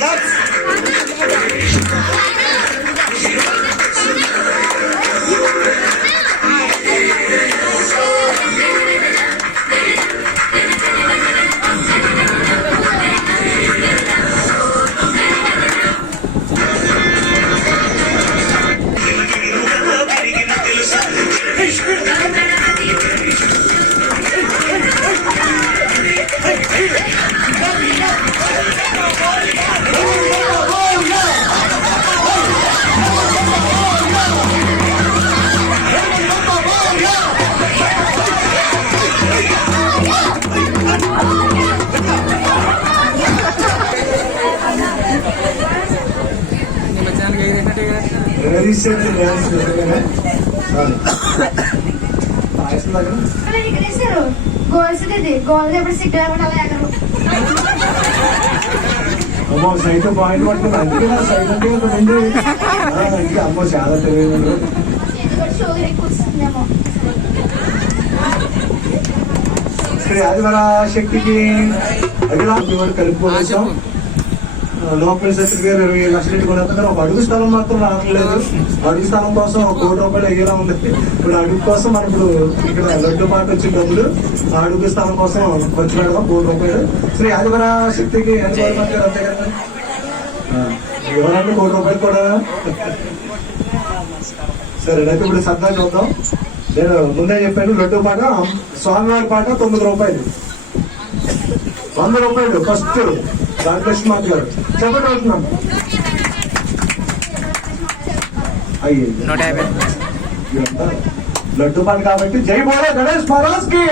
That's registration dance goals goals ఎప్పుడు సిగ్గు లేకుండా అలా ఎగరు అమ్మో సైట్ పాయింట్ పట్టుకుంది అందుకే నా రెండు ఆ, ఇంకా అమ్మో చాలా తెలియదు శ్రీ ఆదివర శక్తికి అదిలా కలుపుకోవచ్చు లోకల్ సత్రి గారు ఇరవై లక్షలు పెట్టుకున్నారు ఒక అడుగు స్థలం మాత్రం రావట్లేదు. అడుగు స్థలం కోసం ఒక కోటి రూపాయలు అయ్యేలా ఉంది. ఇప్పుడు అడుగు కోసం మనం ఇప్పుడు ఇక్కడ లడ్డు పాట వచ్చిన డబ్బులు ఆ అడుగు స్థలం కోసం ఖర్చు పెడదాం కోటి రూపాయలు. శ్రీ ఆదివర శక్తికి ఎంత కోరుకుంటారు అంతే కదా? ఆ, కోటి రూపాయలు కూడా. సరే అయితే ఇప్పుడు సరదా చూద్దాం. నేను ముందే చెప్పాను లడ్డు పాట స్వామివారి పాట తొమ్మిది రూపాయలు. వంద రూపాయలు ఫస్ట్. రామకృష్ణ మాత గారు చెప్పండి అవుతున్నాం అయ్యి నూట యాభై ఇదంతా లడ్డు పాట కాబట్టి జై బోలో గణేష్ మహారాజ్ కి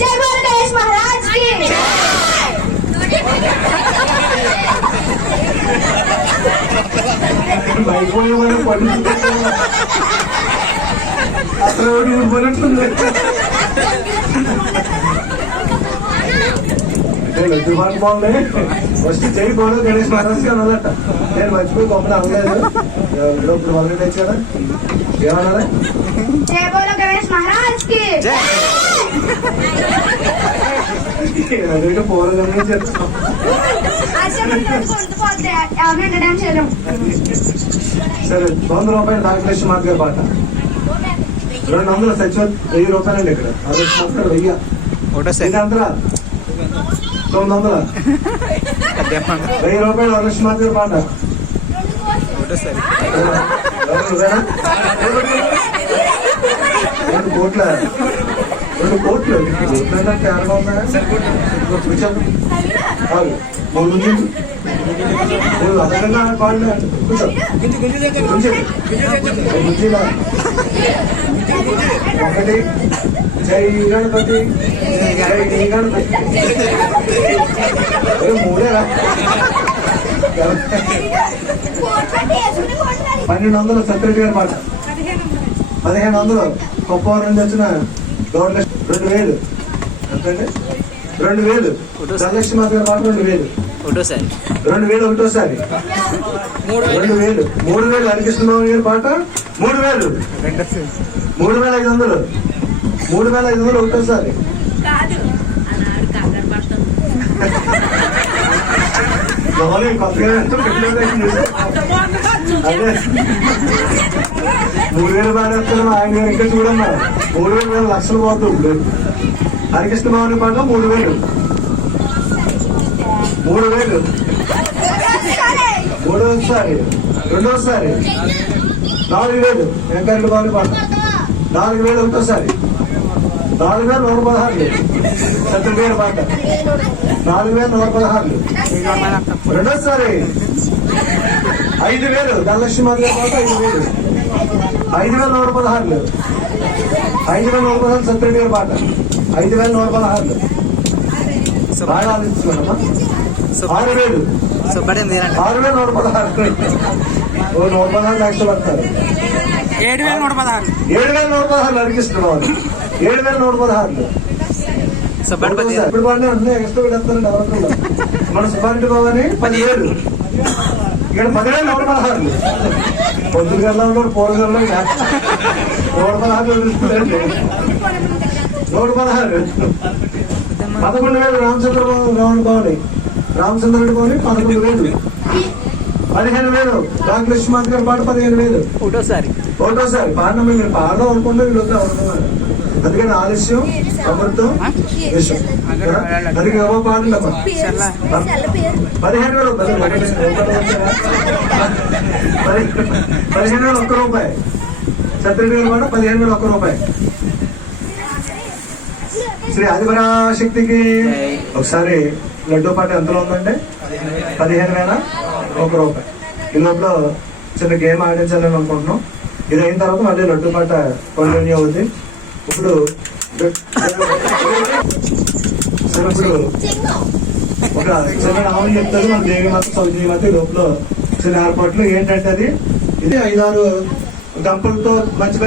జై బోల్ గణేష్ మహారాజ్ కి బైక్ పోయి పడి అసలు ఎవరు ఊరుకోనట్టుంది అంటే లడ్డు పాట బాగుంది ఫస్ట్ జై బోలో గణేష్ మహారాజ్కి అన్నదట నేను మర్చిపోయి గొప్ప అనలేదు ఇప్పుడు ఇప్పుడు మొదలు తెచ్చారా ఏమన్నా జై బోల్ గణేష్ మహారాజ్కి అదే పూర్వజన్మ చెప్తాం అసలు కొంత పోతే ఎవరిని ఎంటర్టైన్ చేయలేం సరే వంద రూపాయలు రామకృష్ణ మాత గారి పాట రెండు వందల సచివ వెయ్యి రూపాయలండి ఇక్కడ అరవై సంవత్సరాలు వెయ్యి ఒకటో సార్ ఇది అంతరా తొమ్మిది వందల వెయ్యి రూపాయలు వరలక్ష్మి పాట? రెండు కోట్ల? రెండు కోట్లు? కోట్లు అంటే తేడాగా ఒకటి జై గణపతి జై గణపతి మూడేరా పన్నెండు వందలు సత్యరెడ్డి గారి మాట. పదిహేను వందలు. కుప్పవరం నుంచి వచ్చిన గవర్నమెంట్ రెండు వేలు. ఎంతండి? రెండు వేలు. ధనలక్ష్మి మాత గారి పాట రెండు వేలు. ఒకటో సార్. రెండు వేలు ఒకటోసారి. రెండు వేలు. మూడు వేలు హరికృష్ణబాబు గారి పాట. మూడు వేలు. మూడు వేల ఐదు వందలు. మూడు వేల ఐదు వందలు ఒకటోసారి. మూడు వేలు బాగా ఆయన గారు ఇంకా చూడమ్మా. మూడు వేలు వేల లక్షలు పోతుంది. హరికృష్ణ భవన్ పాట మూడు వేలు మూడు వేలు మూడోసారి రెండోసారి. నాలుగు వేలు వెంకరెడ్డి బాబు పాట నాలుగు వేలు ఒకటోసారి. నాలుగు వేల నూట పదహారులు సత్యవేలు పాట. నాలుగు వేల నూట పదహారులు రెండోసారి ఐదు వేలు ధనలక్ష్మి మాదిరి పాట ఐదు వేలు ఐదు వేల నూట పదహారులు. ఐదు వేల నూట పదహారు సత్యరెడ్డి గారి పాట. ఐదు వేల నూట పదహారులు. బాగా ఆలోచించుకోండమ్మా. ఆరు వేలు ఆరు వేల నూట పదహారు. ఓ నూట పదహారు లక్షలు పడతారు. ఏడు వేల నూట పదహారు. ఏడు వేల నూట పదహారు అడిగిస్తున్నాం ఏడు వేల నూట పదహారులు. ఇప్పుడు పడిన అన్నీ ఎక్స్ట్రా పెడతారు డెవలప్మెంట్ మన సుబ్బారెడ్డి బాబు అని పదివేలు ఇక్కడ పదివేల నూట పొద్దుగల్లా ఉన్నాడు పూర్వగల్లా నూట పదహారు నూట పదహారు. పదకొండు వేలు రామచంద్ర రావణ భవని రామచంద్రుడి భవని పదకొండు వేలు. పదిహేను వేలు. రామకృష్ణ గారి పాట పదిహేను వేలు. ఒకటోసారి ఒకటోసారి పాడిన మీరు పాడడం అనుకుంటే వీళ్ళు వద్దు అనుకున్నారు అందుకని ఆలస్యం అమృతం అందుకే ఎవరో పాడండి అమ్మా? పదిహేను వేలు పదిహేను వేలు ఒక్క రూపాయి. సత్యరెడ్డి గారు పాట పదిహేను వేలు ఒక్క రూపాయి. శ్రీ ఆదిపరాశక్తికి ఒకసారి లడ్డూ పాట ఎంతలో ఉందంటే పదిహేను వేల ఒక రూపాయి. ఈ లోపల చిన్న గేమ్ ఆడించాలని అనుకుంటున్నాం. ఇది అయిన తర్వాత మళ్ళీ లడ్డూ పాట కంటిన్యూ అవుద్ది. ఇప్పుడు ఇప్పుడు ఒక చిన్న నామం చెప్తారు మన దేవి మాత సౌజన్య మాత లోపల చిన్న ఏర్పాట్లు. ఏంటంటే అది ఇది ఐదారు గంపలతో మంచి